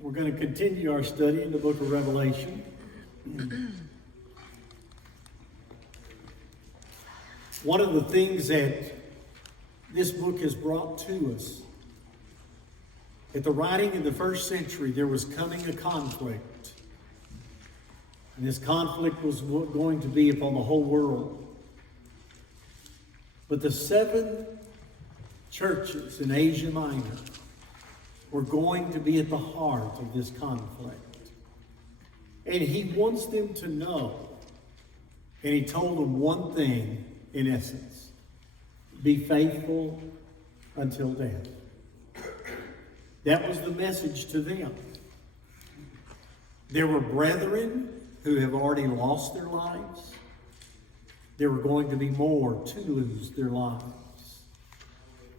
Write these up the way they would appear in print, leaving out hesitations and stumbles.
We're going to continue our study in the book of Revelation. One of the things that this book has brought to us, at the writing in the first century, there was coming a conflict. And this conflict was going to be upon the whole world. But the 7 churches in Asia Minor were going to be at the heart of this conflict. And he wants them to know, and he told them one thing in essence: be faithful until death. That was the message to them. There were brethren who have already lost their lives. There were going to be more to lose their lives.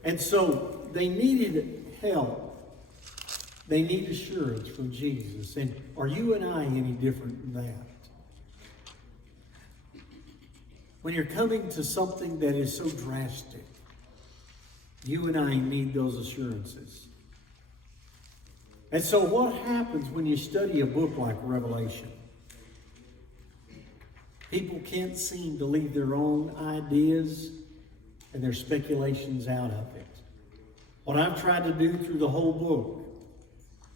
And so they needed help. They need assurance from Jesus. And are you and I any different than that? When you're coming to something that is so drastic, you and I need those assurances. And so what happens when you study a book like Revelation? People can't seem to leave their own ideas and their speculations out of it. What I've tried to do through the whole book,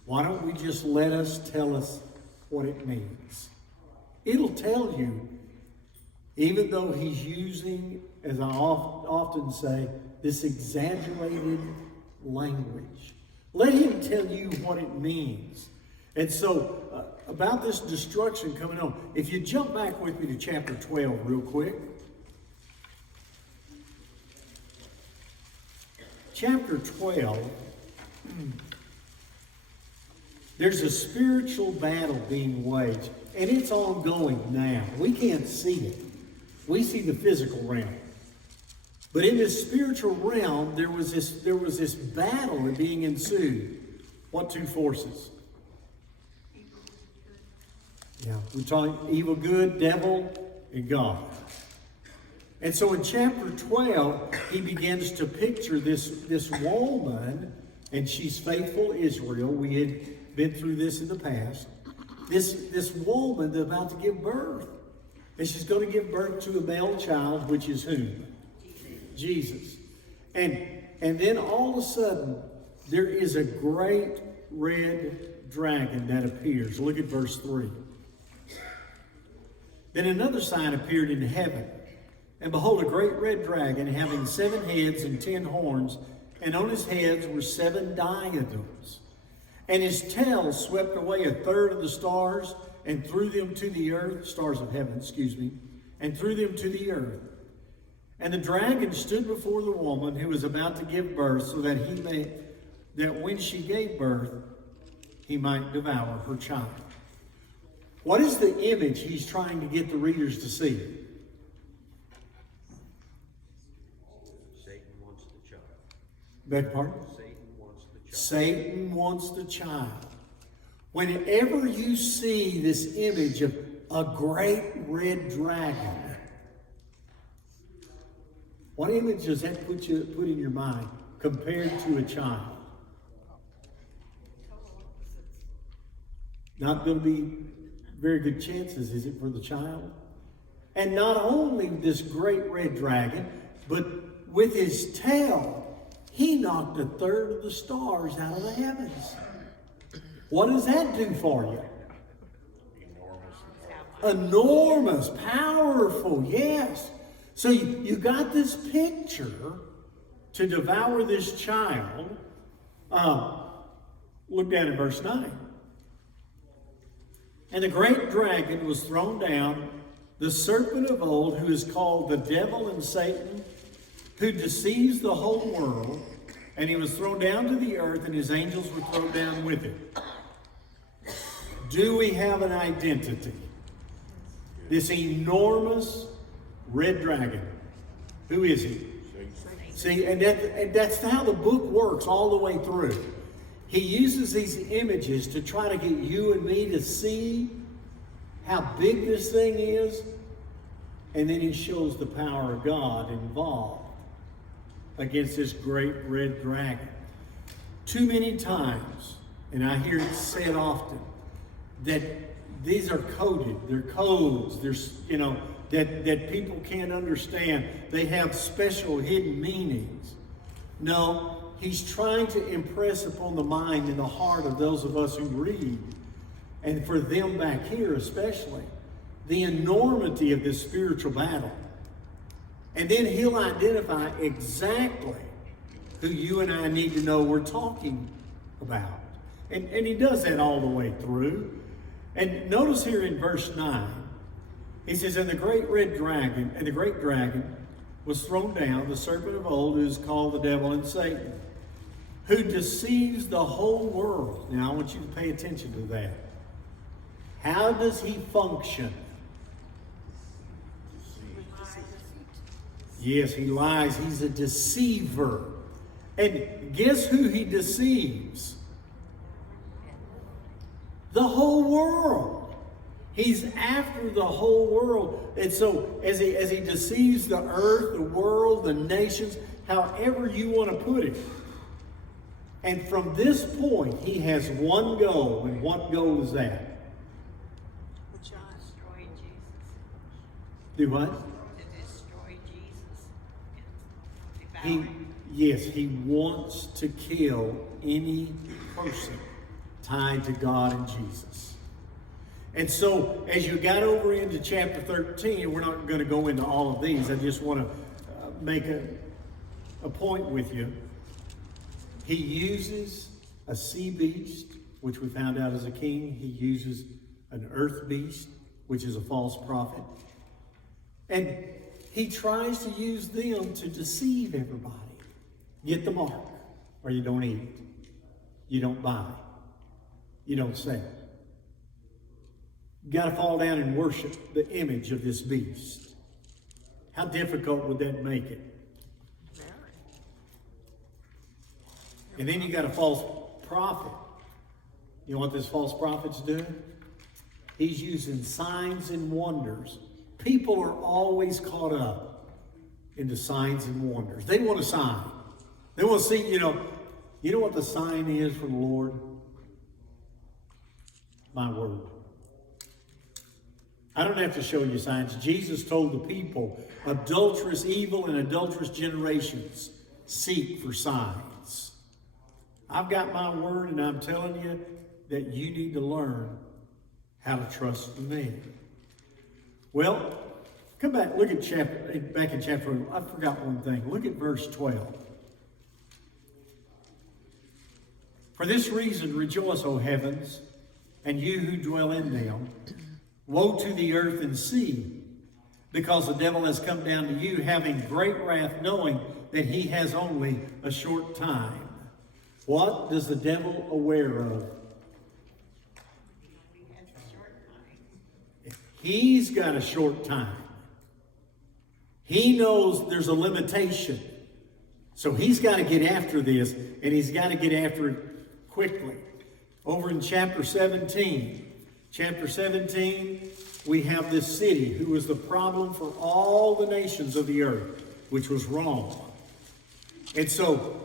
why don't we just let us tell us what it means? It'll tell you, even though he's using, as I often say, this exaggerated language. Let him tell you what it means. And so, about this destruction coming on, if you jump back with me to chapter 12 real quick. Chapter 12, there's a spiritual battle being waged, and it's ongoing now. We can't see it. We see the physical realm. But in this spiritual realm, there was this battle being ensued. What two forces? Yeah, we're talking evil, good, devil, and God. And so in chapter 12, he begins to picture this woman, and she's faithful Israel. We had been through this in the past. This woman that's about to give birth. And she's going to give birth to a male child, which is whom? Jesus. And then all of a sudden, there is a great red dragon that appears. Look at verse 3. Then another sign appeared in heaven. And behold, a great red dragon having 7 heads and 10 horns, and on his heads were 7 diadems. And his tail swept away 1/3 of the stars and threw them to the earth, stars of heaven, and threw them to the earth. And the dragon stood before the woman who was about to give birth, so that that when she gave birth, he might devour her child. What is the image he's trying to get the readers to see? Satan wants the child. Beg your pardon? Satan wants the child. Satan wants the child. Whenever you see this image of a great red dragon, what image does that put in your mind compared to a child? Not going to be very good chances, is it, for the child? And not only this great red dragon, but with his tail, he knocked 1/3 of the stars out of the heavens. What does that do for you? Enormous, powerful, yes. So you got this picture to devour this child. Look down at verse 9. And the great dragon was thrown down, the serpent of old, who is called the devil and Satan, who deceives the whole world. And he was thrown down to the earth, and his angels were thrown down with him. Do we have an identity? This enormous red dragon. Who is he? See, and that's how the book works all the way through. He uses these images to try to get you and me to see how big this thing is, and then he shows the power of God involved against this great red dragon. Too many times and I hear it said often, that these are coded, they're codes, there's, that people can't understand. They have special hidden meanings. No, he's trying to impress upon the mind and the heart of those of us who read, and for them back here especially, the enormity of this spiritual battle. And then he'll identify exactly who you and I need to know we're talking about. And he does that all the way through. And notice here in verse 9, he says, and the great dragon was thrown down, the serpent of old, who is called the devil and Satan, who deceives the whole world. Now I want you to pay attention to that. How does he function? Yes, he lies. He's a deceiver. And guess who he deceives? The whole world. He's after the whole world. And so as he deceives the earth, the world, the nations, however you want to put it. And from this point, he has one goal. And what goal is that? Destroy Jesus. Do what? To destroy Jesus. He wants to kill any person tied to God and Jesus. And so, as you got over into chapter 13, we're not going to go into all of these. I just want to make a point with you. He uses a sea beast, which we found out is a king. He uses an earth beast, which is a false prophet. And he tries to use them to deceive everybody. Get the mark, or you don't eat. You don't buy. You don't sell. You got to fall down and worship the image of this beast. How difficult would that make it? And then you got a false prophet. You know what this false prophet's doing? He's using signs and wonders. People are always caught up into signs and wonders. They want a sign. They want to see, you know what the sign is from the Lord? My word. I don't have to show you signs. Jesus told the people, adulterous, evil, and adulterous generations seek for signs. I've got my word, and I'm telling you that you need to learn how to trust me. Well, come back. Look at back in chapter. I forgot one thing. Look at verse 12. For this reason, rejoice, O heavens, and you who dwell in them. Woe to the earth and sea, because the devil has come down to you, having great wrath, knowing that he has only a short time. What does the devil aware of? He's got a short time. He knows there's a limitation. So he's got to get after this, and he's got to get after it quickly. Over in chapter 17, we have this city who was the problem for all the nations of the earth, which was Rome. And so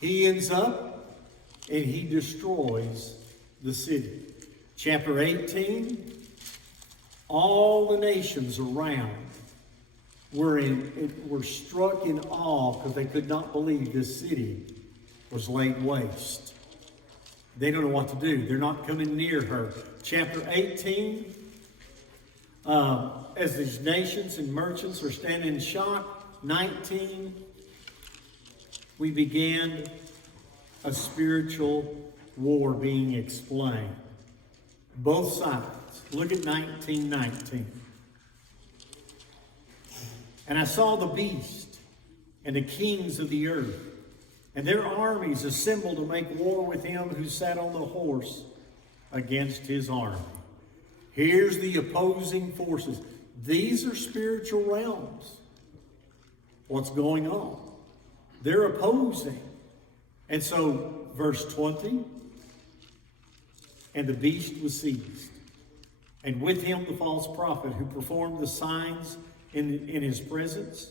he ends up and he destroys the city. Chapter 18, all the nations around were struck in awe because they could not believe this city was laid waste. They don't know what to do. They're not coming near her. Chapter 18, as these nations and merchants are standing in shock. 19, we began a spiritual war being explained. Both sides. Look at 19:19. And I saw the beast and the kings of the earth, and their armies assembled to make war with him who sat on the horse against his army. Here's the opposing forces. These are spiritual realms. What's going on? They're opposing. And so, verse 20, and the beast was seized, and with him the false prophet who performed the signs in his presence,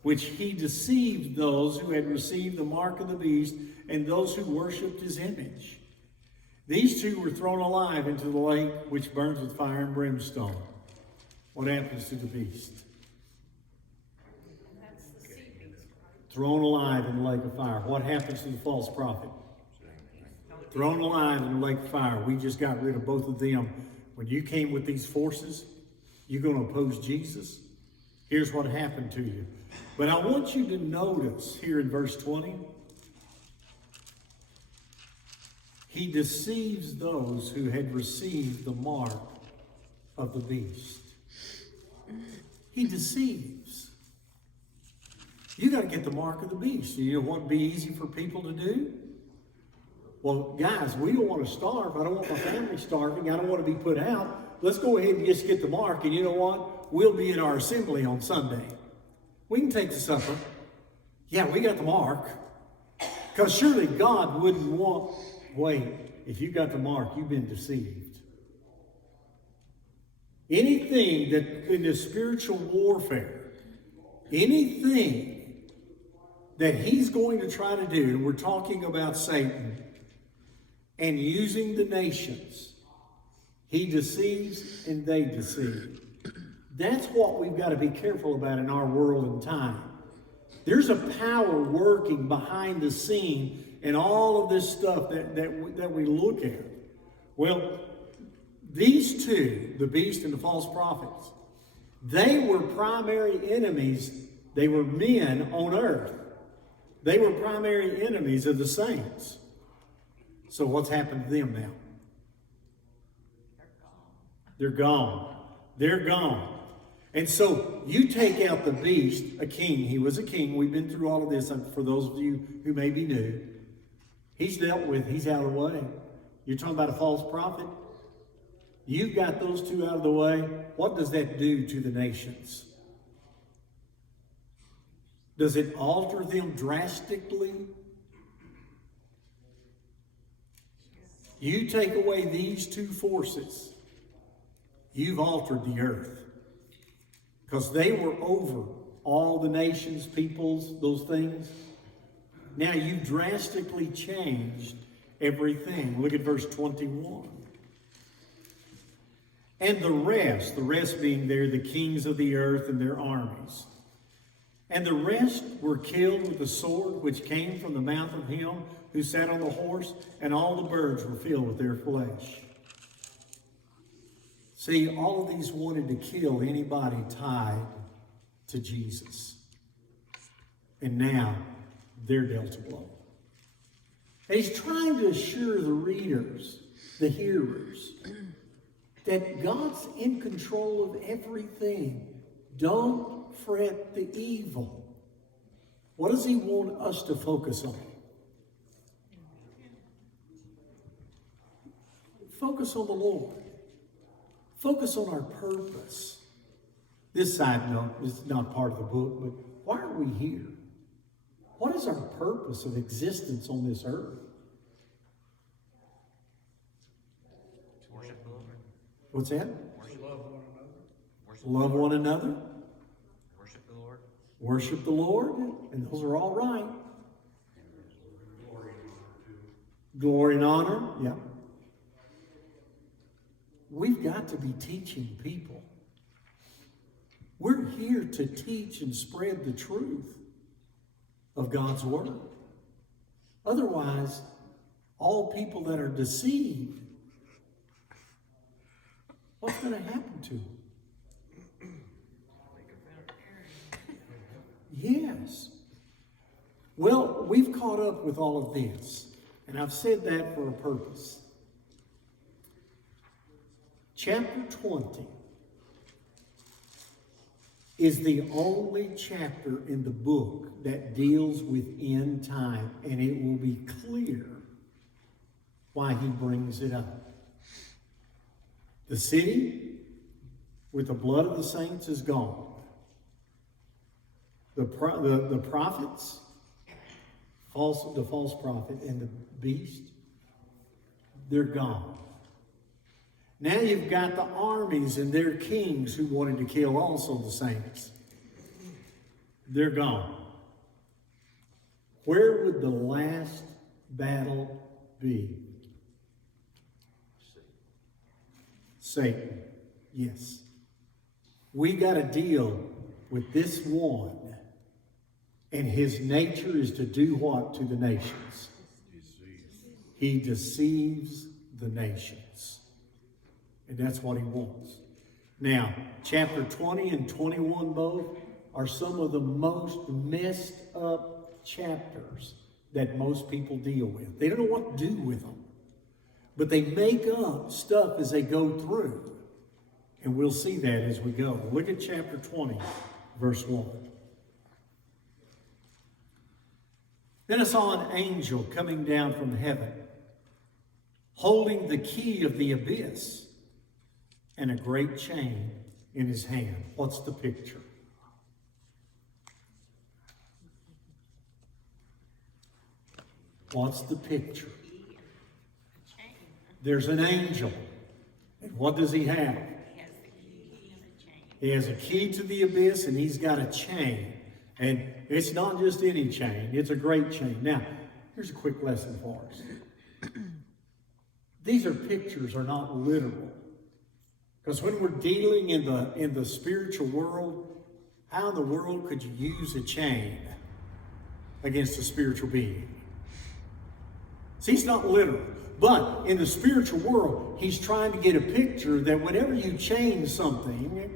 which he deceived those who had received the mark of the beast and those who worshipped his image. These two were thrown alive into the lake which burns with fire and brimstone. What happens to the beast? That's the sea beast, right? Thrown alive in the lake of fire. What happens to the false prophet? Thrown alive in the lake of fire. We just got rid of both of them. When you came with these forces, you're going to oppose Jesus. Here's what happened to you. But I want you to notice here in verse 20, he deceives those who had received the mark of the beast. He deceives. You got to get the mark of the beast. You know what would be easy for people to do? Well, guys, we don't want to starve. I don't want my family starving. I don't want to be put out. Let's go ahead and just get the mark. And you know what? We'll be at our assembly on Sunday. We can take the supper. Yeah, we got the mark. Because surely God wouldn't want, wait, if you got the mark, you've been deceived. Anything that in the spiritual warfare, anything that he's going to try to do, and we're talking about Satan, and using the nations, he deceives and they deceive. That's what we've got to be careful about in our world and time. There's a power working behind the scene in all of this stuff that we look at. Well, these two, the beast and the false prophets, they were primary enemies. They were men on earth. They were primary enemies of the saints. So what's happened to them now? They're gone. They're gone. And so you take out the beast, a king. He was a king. We've been through all of this. For those of you who may be new, he's dealt with. He's out of the way. You're talking about a false prophet. You've got those two out of the way. What does that do to the nations? Does it alter them drastically? You take away these two forces, you've altered the earth. Because they were over all the nations, peoples, those things. Now you've drastically changed everything. Look at verse 21. And the rest being there, the kings of the earth and their armies. And the rest were killed with the sword which came from the mouth of him who sat on the horse, and all the birds were filled with their flesh. See, all of these wanted to kill anybody tied to Jesus. And now they're dealt a blow. And he's trying to assure the readers, the hearers, that God's in control of everything. Don't fret the evil. What does he want us to focus on? Focus on the Lord. Focus on our purpose. This side note is not part of the book, but why are we here? What is our purpose of existence on this earth? To worship the Lord. What's that? Worship love one another. Worship Love one another. Worship the Lord. Worship the Lord. And those are all right. Glory and honor. Yeah. We've got to be teaching people. We're here to teach and spread the truth of God's Word. Otherwise, all people that are deceived, what's going to happen to them? Yes. Well, we've caught up with all of this, and I've said that for a purpose. Chapter 20 is the only chapter in the book that deals with end time, and it will be clear why he brings it up. The city with the blood of the saints is gone. The prophets, the false prophet and the beast, they're gone. Now you've got the armies and their kings who wanted to kill also the saints. They're gone. Where would the last battle be? Satan. Yes. We got to deal with this one. And his nature is to do what to the nations? He deceives the nations. And that's what he wants. Now, chapter 20 and 21 both are some of the most messed up chapters that most people deal with. They don't know what to do with them. But they make up stuff as they go through. And we'll see that as we go. Look at chapter 20, verse 1. Then I saw an angel coming down from heaven, holding the key of the abyss and a great chain in his hand. What's the picture? What's the picture? There's an angel. And what does he have? He has a key to the abyss, and he's got a chain. And it's not just any chain. It's a great chain. Now, here's a quick lesson for us. These are pictures, are not literal. Because when we're dealing in the spiritual world, how in the world could you use a chain against a spiritual being? See, it's not literal. But in the spiritual world, he's trying to get a picture that whenever you chain something,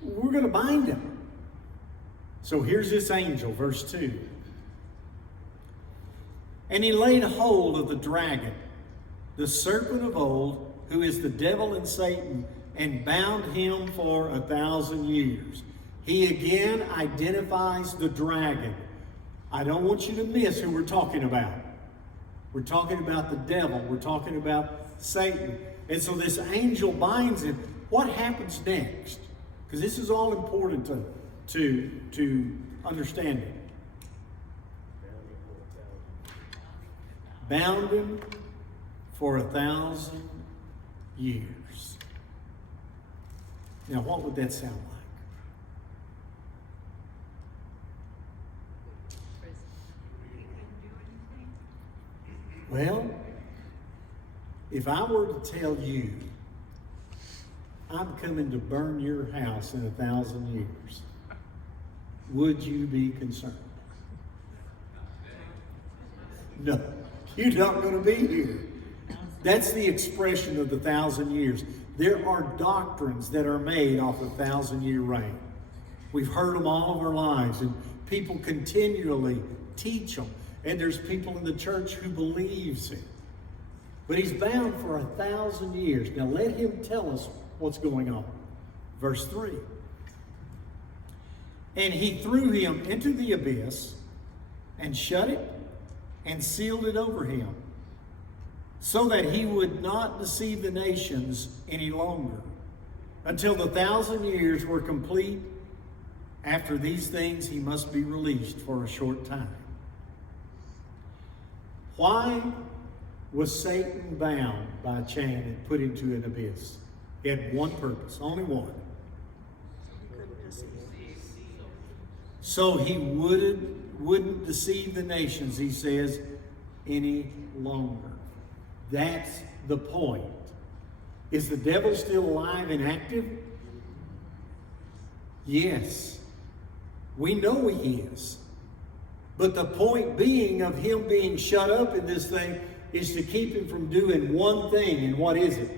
we're going to bind him. So here's this angel, verse 2. And he laid hold of the dragon, the serpent of old, who is the devil and Satan, and bound him for 1,000 years. He again identifies the dragon. I don't want you to miss who we're talking about. We're talking about the devil. We're talking about Satan. And so this angel binds him. What happens next? Because this is all important to understand it. Bound him for 1,000 years. Now, what would that sound like? Well, if I were to tell you I'm coming to burn your house in 1,000 years, would you be concerned? No, you're not going to be here. That's the expression of the 1,000 years. There are doctrines that are made off a 1,000-year reign. We've heard them all of our lives, and people continually teach them. And there's people in the church who believes it. But he's bound for 1,000 years. Now let him tell us what's going on. Verse 3. And he threw him into the abyss and shut it and sealed it over him, so that he would not deceive the nations any longer, until the 1,000 years were complete. After these things he must be released for a short time. Why was Satan bound by a chain and put into an abyss? He had one purpose, only one. So he wouldn't deceive the nations, he says, any longer. That's the point. Is the devil still alive and active? Yes. We know he is. But the point being of him being shut up in this thing is to keep him from doing one thing. And what is it?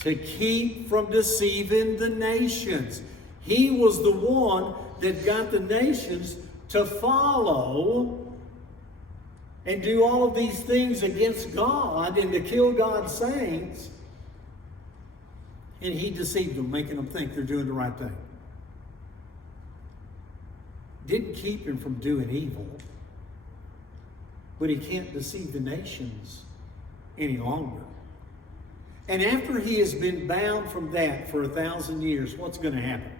To keep from deceiving the nations. He was the one that got the nations to follow and do all of these things against God and to kill God's saints. And he deceived them, making them think they're doing the right thing. Didn't keep him from doing evil, but he can't deceive the nations any longer. And after he has been bound from that for 1,000 years, what's going to happen?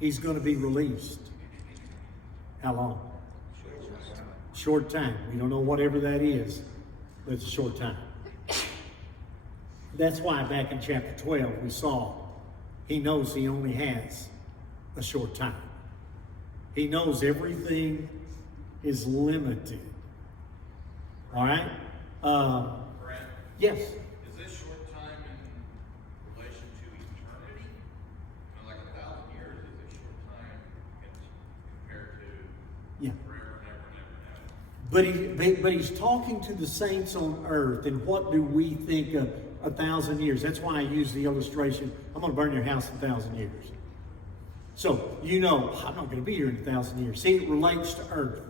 He's going to be released. How long? Short time. We don't know whatever that is, but it's a short time. That's why back in chapter 12 we saw he knows he only has a short time. He knows everything is limited. All right? Brent, Yes. is this short time in relation to eternity? Like 1,000 years is a short time compared to Yeah. forever, never, never, never. But he's talking to the saints on earth, and what do we think of 1,000 years? That's why I use the illustration, I'm going to burn your house 1,000 years. So, I'm not going to be here in 1,000 years. See, it relates to earth.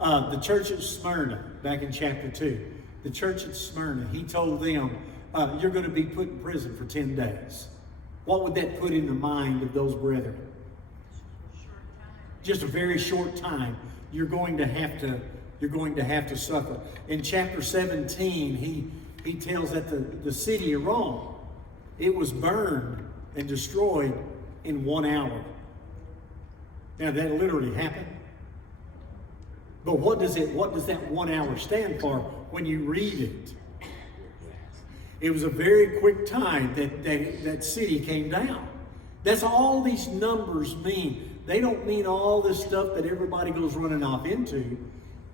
The church at Smyrna, back in chapter 2, the church at Smyrna, he told them, you're going to be put in prison for 10 days. What would that put in the mind of those brethren? Just a very short time. You're going to have to suffer. In chapter 17, he tells that the city of Rome, it was burned and destroyed in 1 hour. Now that literally happened. But what does that 1 hour stand for when you read it? It was a very quick time that city came down. That's all these numbers mean. They don't mean all this stuff that everybody goes running off into.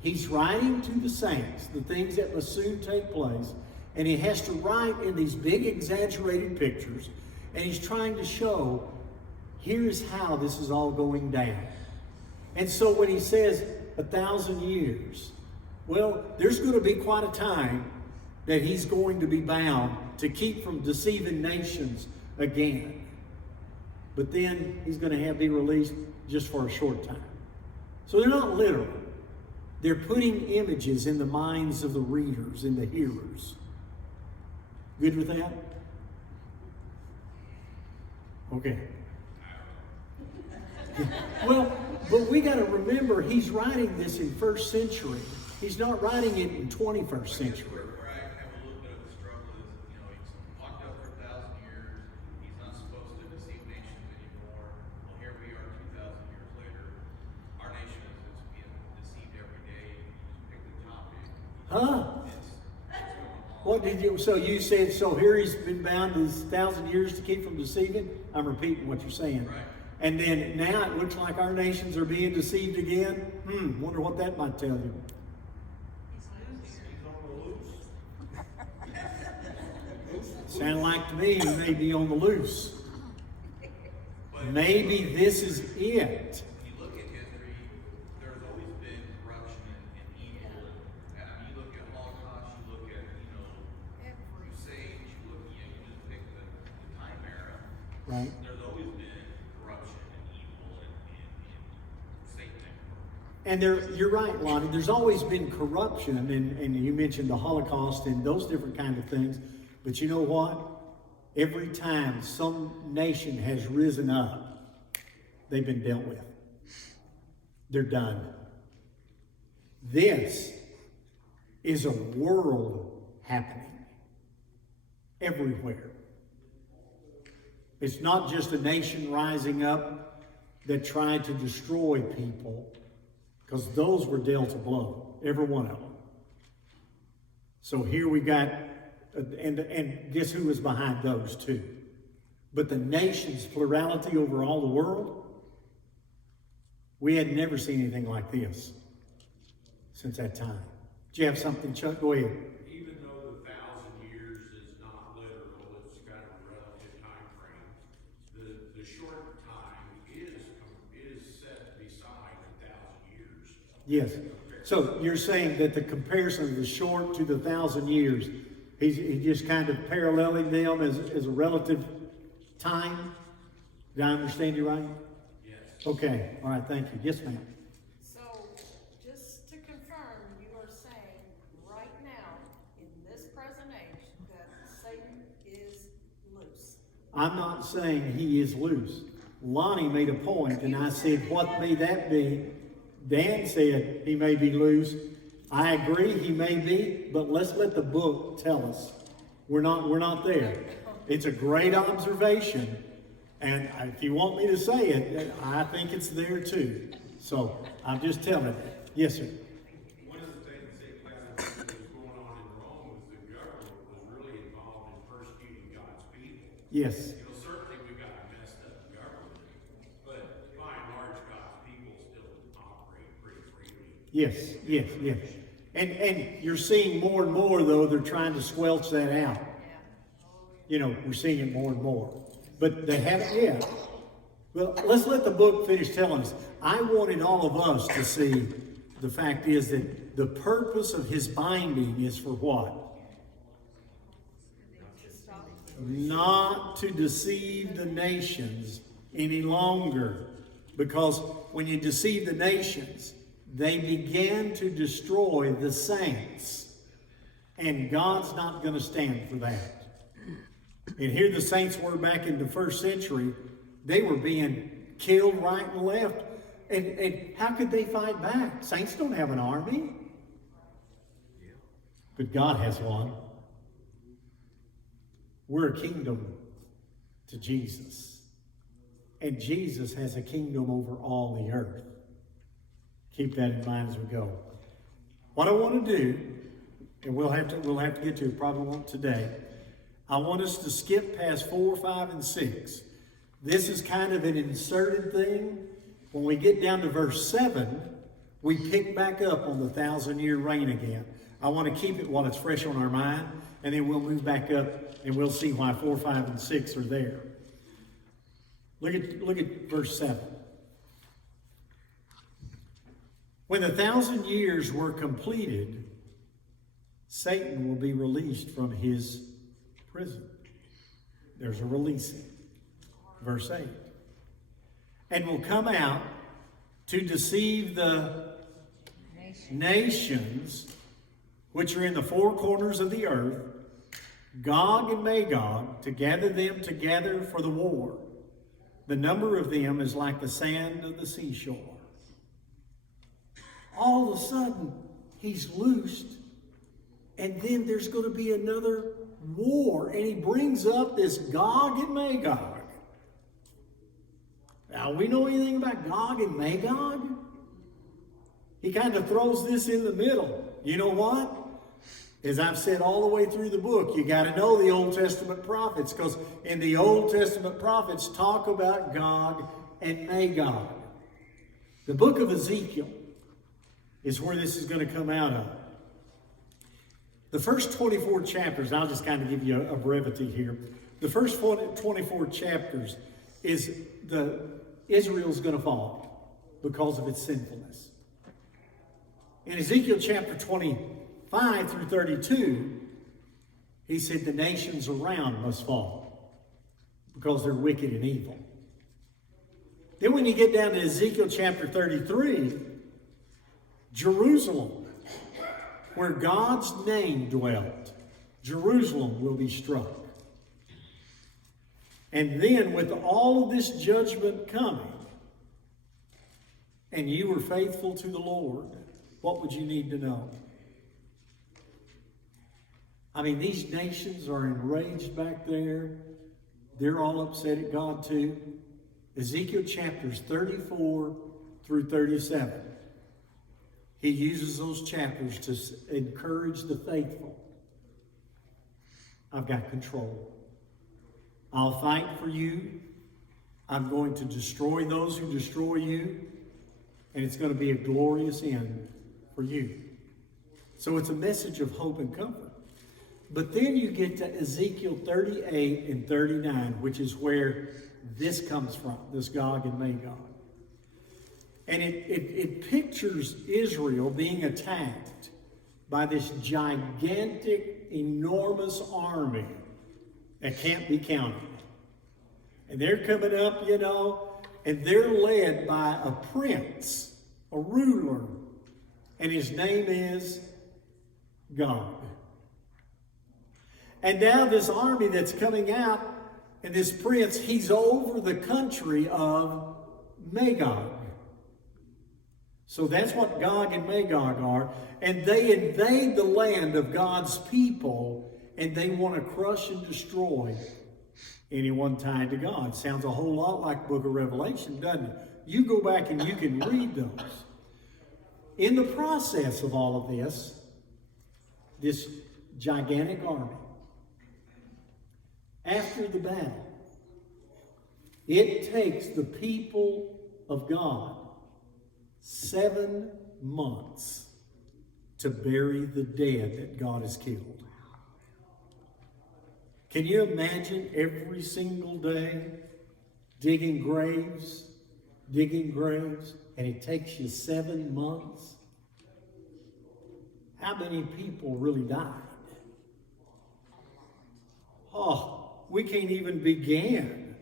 He's writing to the saints, the things that must soon take place, and he has to write in these big exaggerated pictures, and he's trying to show, here's how this is all going down. And so when he says 1,000 years, well, there's going to be quite a time that he's going to be bound to keep from deceiving nations again. But then he's going to be released just for a short time. So they're not literal. They're putting images in the minds of the readers and the hearers. Good with that? Okay. Well, but we got to remember he's writing this in 1st century. He's not writing it in 21st century. Where I have a little bit of a struggle is, he's locked up for 1,000 years. He's not supposed to deceive nations anymore. Well, here we are 2,000 years later. Our nation is being deceived every day. You just pick the topic. Huh? It's going on. What did you, so you said, so here he's been bound these 1,000 years to keep from deceiving? I'm repeating what you're saying. Right. And then now it looks like our nations are being deceived again. Wonder what that might tell you. Sound like to me he may be on the loose. Maybe this is it. If you look at history, there's always been corruption and evil. And you look at Holocaust, you look at, Crusades, you just pick the time era. Right. There's always been corruption and evil and Satan. And you're right, Lonnie. There's always been corruption, and you mentioned the Holocaust and those different kind of things. But you know what? Every time some nation has risen up, they've been dealt with. They're done. This is a world happening everywhere. It's not just a nation rising up that tried to destroy people, because those were dealt a blow, every one of them. So here we got, and guess who was behind those two? But the nation's plurality over all the world, we had never seen anything like this since that time. Do you have something, Chuck? Go ahead. Even though the 1,000 years is not literal, it's kind of a relative time frame. The short time is set beside 1,000 years. Yes. So you're saying that the comparison of the short to the 1,000 years, he's just kind of paralleling them as a relative time? Did I understand you right? Yes. Okay. All right. Thank you. Yes, ma'am. So, just to confirm, you are saying right now, in this present age, that Satan is loose. I'm not saying he is loose. Lonnie made a point, and I said, what may that be? Dan said he may be loose. I agree, he may be, but let's let the book tell us. We're not there. It's a great observation, and if you want me to say it, I think it's there too. So I'm just telling you. Yes, sir. One of the things that was going on in Rome was the government was really involved in persecuting God's people. Yes. Certainly we got a messed up government, but by and large, God's people still operate pretty freely. Yes. And you're seeing more and more, though, they're trying to squelch that out. You know, we're seeing it more and more. But they haven't yet. Well, let's let the book finish telling us. I wanted all of us to see the fact is that the purpose of his binding is for what? Not to deceive the nations any longer. Because when you deceive the nations, they began to destroy the saints. And God's not going to stand for that. And here the saints were back in the first century. They were being killed right and left. And how could they fight back? Saints don't have an army. But God has one. We're a kingdom to Jesus. And Jesus has a kingdom over all the earth. Keep that in mind as we go. What I want to do, and we'll have to get to it, probably won't today. I want us to skip past 4, 5, and 6. This is kind of an inserted thing. When we get down to verse 7, we pick back up on the 1,000-year reign again. I want to keep it while it's fresh on our mind, and then we'll move back up and we'll see why 4, 5, and 6 are there. Look at verse 7. When the 1,000 years were completed, Satan will be released from his prison. There's a releasing. Verse 8. And will come out to deceive the nations which are in the four corners of the earth, Gog and Magog, to gather them together for the war. The number of them is like the sand of the seashore. All of a sudden, he's loosed, and then there's going to be another war. And he brings up this Gog and Magog. Now, we know anything about Gog and Magog? He kind of throws this in the middle. You know what? As I've said all the way through the book, you got to know the Old Testament prophets, because in the Old Testament prophets talk about Gog and Magog. The book of Ezekiel is where this is going to come out of. The first 24 chapters, I'll just kind of give you a brevity here. The first 24 chapters is Israel's going to fall because of its sinfulness. In Ezekiel chapter 25 through 32, he said the nations around must fall because they're wicked and evil. Then when you get down to Ezekiel chapter 33, Jerusalem, where God's name dwelt, Jerusalem will be struck. And then with all of this judgment coming, and you were faithful to the Lord, what would you need to know? I mean, these nations are enraged back there. They're all upset at God too. Ezekiel chapters 34 through 37. He uses those chapters to encourage the faithful. I've got control. I'll fight for you. I'm going to destroy those who destroy you. And it's going to be a glorious end for you. So it's a message of hope and comfort. But then you get to Ezekiel 38 and 39, which is where this comes from, this Gog and Magog. And it pictures Israel being attacked by this gigantic, enormous army that can't be counted. And they're coming up, you know, and they're led by a prince, a ruler, and his name is God. And now this army that's coming out, and this prince, he's over the country of Magog. So that's what Gog and Magog are. And they invade the land of God's people, and they want to crush and destroy anyone tied to God. Sounds a whole lot like the book of Revelation, doesn't it? You go back and you can read those. In the process of all of this gigantic army, after the battle, it takes the people of God 7 months to bury the dead that God has killed. Can you imagine every single day digging graves, and it takes you 7 months? How many people really died? Oh, we can't even begin,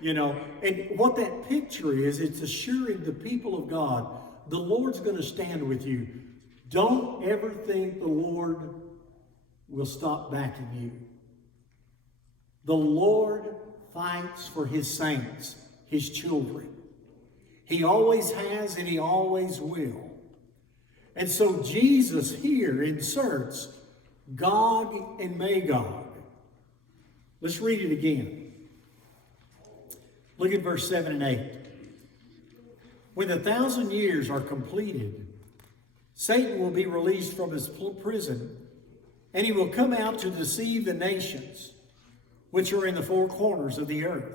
you know. And what that picture is, it's assuring the people of God, the Lord's going to stand with you. Don't ever think the Lord will stop backing you. The Lord fights for his saints, his children. He always has and he always will. And so Jesus here inserts Gog and Magog. Let's read it again. Look at verse 7 and 8. When the 1,000 years are completed, Satan will be released from his prison, and he will come out to deceive the nations which are in the four corners of the earth,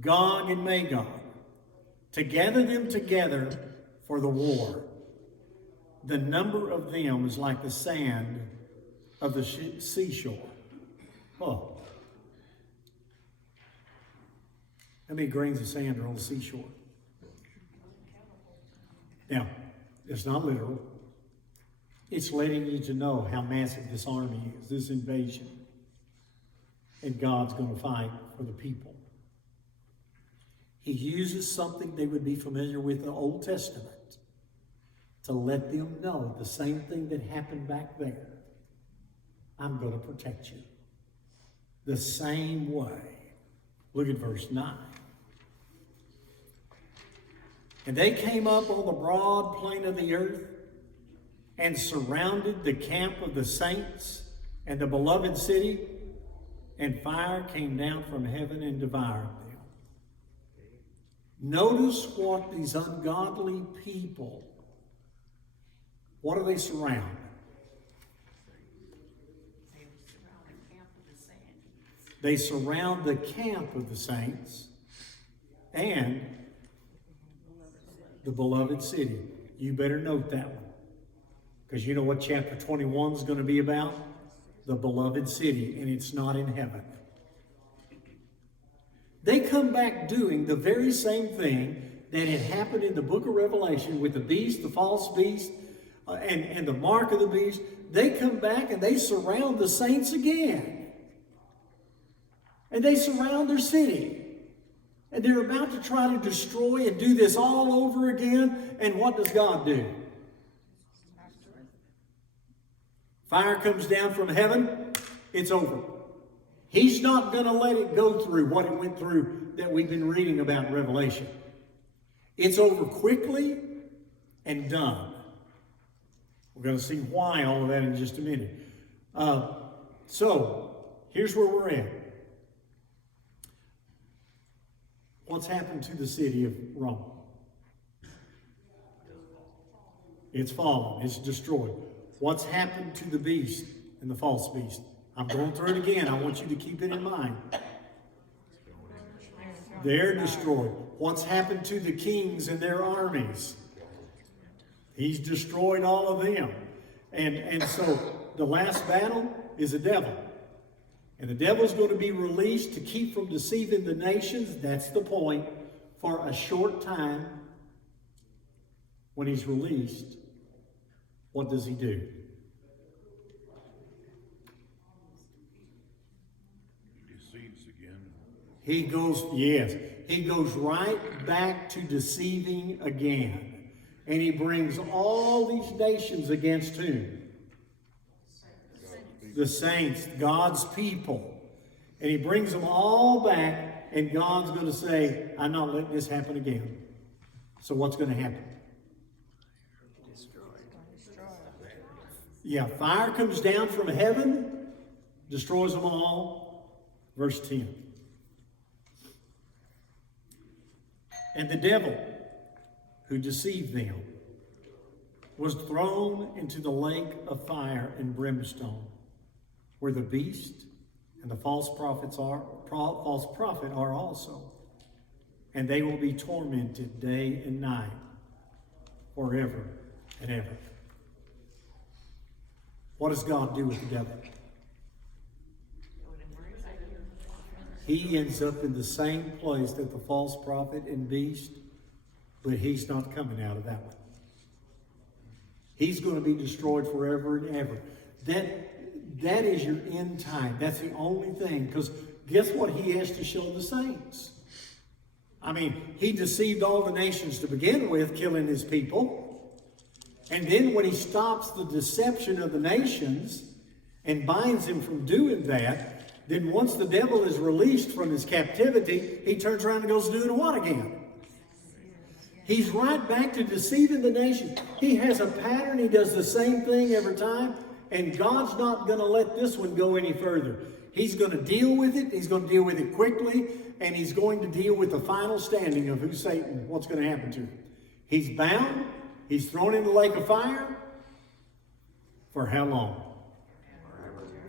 Gog and Magog, to gather them together for the war. The number of them is like the sand of the seashore. Oh. How many grains of sand are on the seashore? Now, it's not literal. It's letting you to know how massive this army is, this invasion. And God's going to fight for the people. He uses something they would be familiar with in the Old Testament to let them know the same thing that happened back there. I'm going to protect you. The same way. Look at verse 9. And they came up on the broad plain of the earth and surrounded the camp of the saints and the beloved city, and fire came down from heaven and devoured them. Notice what these ungodly people, what do they surround? They surround the camp of the saints and the beloved city. You better note that one. Because you know what chapter 21 is going to be about? The beloved city, and it's not in heaven. They come back doing the very same thing that had happened in the book of Revelation with the beast, the false beast, and the mark of the beast. They come back and they surround the saints again. And they surround their city. And they're about to try to destroy and do this all over again. And what does God do? Fire comes down from heaven. It's over. He's not going to let it go through what it went through that we've been reading about in Revelation. It's over quickly and done. We're going to see why all of that in just a minute. So, here's where we're at. What's happened to the city of Rome? It's fallen. It's destroyed. What's happened to the beast and the false beast? I'm going through it again. I want you to keep it in mind. They're destroyed. What's happened to the kings and their armies? He's destroyed all of them. And so the last battle is the devil. And the devil's going to be released to keep from deceiving the nations. That's the point. For a short time, when he's released, what does he do? He deceives again. He goes right back to deceiving again. And he brings all these nations against whom? The saints, God's people. And he brings them all back, and God's going to say, I'm not letting this happen again. So what's going to happen? Yeah, fire comes down from heaven, destroys them all. Verse 10. And the devil who deceived them was thrown into the lake of fire and brimstone, where the beast and the false prophet are also. And they will be tormented day and night, forever and ever. What does God do with the devil? He ends up in the same place that the false prophet and beast, but he's not coming out of that one. He's going to be destroyed forever and ever. That is your end time. That's the only thing. Because guess what he has to show the saints? I mean, he deceived all the nations to begin with, killing his people. And then when he stops the deception of the nations and binds him from doing that, then once the devil is released from his captivity, he turns around and goes doing what again? He's right back to deceiving the nation. He has a pattern. He does the same thing every time. And God's not going to let this one go any further. He's going to deal with it. He's going to deal with it quickly. And he's going to deal with the final standing of who's Satan, what's going to happen to him. He's bound. He's thrown in the lake of fire. For how long?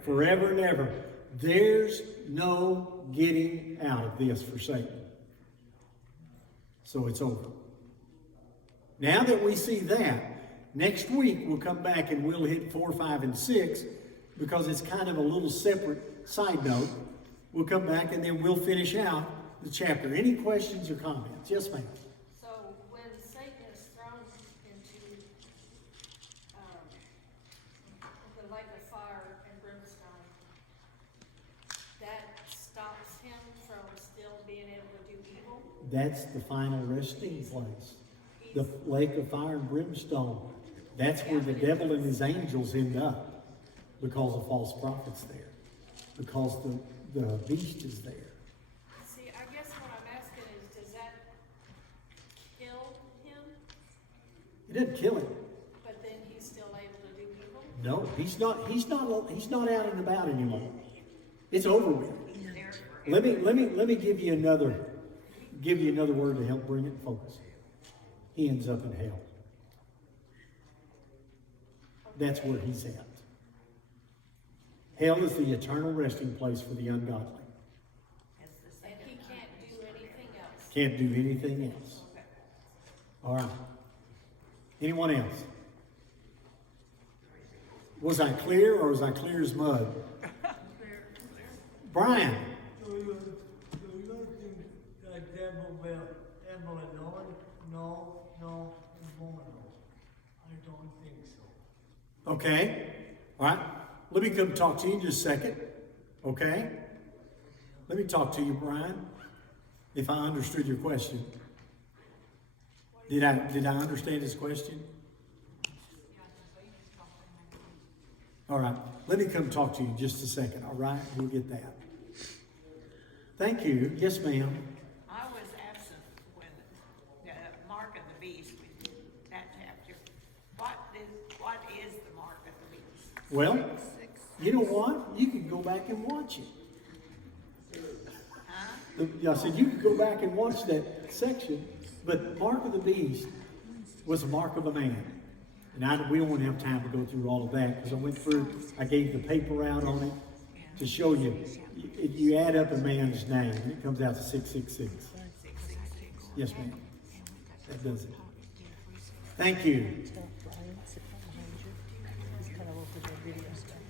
Forever and ever. There's no getting out of this for Satan. So it's over. Now that we see that, next week we'll come back and we'll hit 4, 5, and 6 because it's kind of a little separate side note. We'll come back and then we'll finish out the chapter. Any questions or comments? Yes, ma'am. So when Satan is thrown into the lake of fire and brimstone, that stops him from still being able to do evil? That's the final resting place. The lake of fire and brimstone. That's where the devil and his angels end up because the false prophet's there. Because the beast is there. See, I guess what I'm asking is, does that kill him? It doesn't kill him. But then he's still able to do evil? No, he's not out and about anymore. It's over with. Let me give you another word to help bring it in focus. He ends up in hell. That's where he's at. Hell is the eternal resting place for the ungodly. And he can't do anything else? Can't do anything else. All right. Anyone else? Was I clear or was I clear as mud? Brian. Do you think the devil will alone? No, it won't. I don't think so. Okay. All right. Let me come talk to you in just a second. Okay? Let me talk to you, Brian, if I understood your question. Did I understand his question? All right. Let me come talk to you in just a second. All right? We'll get that. Thank you. Yes, ma'am. I was absent when the mark of the beast, that chapter. What is the mark of the beast? Well, you know what? You can go back and watch it. Huh? I said you could go back and watch that section, but mark of the beast was a mark of a man. And we don't have time to go through all of that because I gave the paper out on it to show you. You add up a man's name and it comes out to 666. Yes, ma'am. That does it. Thank you. Brian, sit behind you. He's kind of over the video stuff.